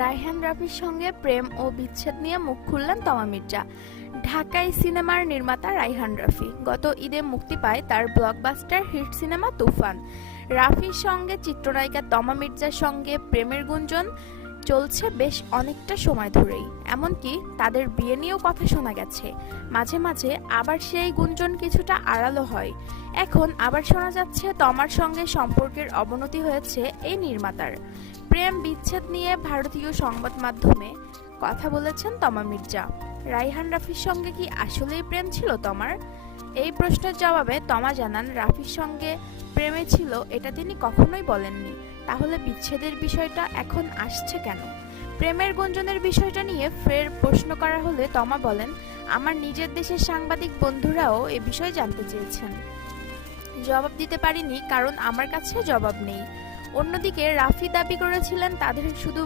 রায়হান রাফির সঙ্গে প্রেম ও বিচ্ছেদ নিয়ে মুখ খুললেন তমা মির্জা। ঢাকাই সিনেমার নির্মাতা রায়হান রাফি গত ঈদে মুক্তি পায় তার ব্লকবাস্টার হিট সিনেমা তুফান। রাফির সঙ্গে চিত্রনায়িকা তমা মির্জার সঙ্গে প্রেমের গুঞ্জন চলছে বেশ অনেকটা সময় ধরেই, এমনকি তাদের বিয়ে নিয়েও কথা শোনা গেছে। মাঝে মাঝে আবার সেই গুঞ্জন কিছুটা আড়ালো হয়। এখন আবার শোনা যাচ্ছে তমার সঙ্গে সম্পর্কের অবনতি হয়েছে এই নির্মাতার। প্রেম বিচ্ছেদ নিয়ে ভারতীয় সংবাদ মাধ্যমে কথা বলেছেন তমা মির্জা। রায়হান রাফির সঙ্গে কি আসলেই প্রেম ছিল তমার? এই প্রশ্নের জবাবে তমা জানান, রাফির সঙ্গে প্রেমে ছিল এটা তিনি কখনোই বলেননি। তাহলে বিচ্ছেদের বিষয়টা এখন আসছে কেন? প্রেমের গুঞ্জনের বিষয়টা নিয়ে ফের প্রশ্ন করা হলে তমা বলেন, আমার নিজের দেশের সাংবাদিক বন্ধুরাও এ বিষয়ে জানতে চেয়েছেন। জবাব দিতে পারিনি কারণ আমার কাছে জবাব নেই। অন্যদিকে রাফি দাবি করেছিলেন তাদের শুধু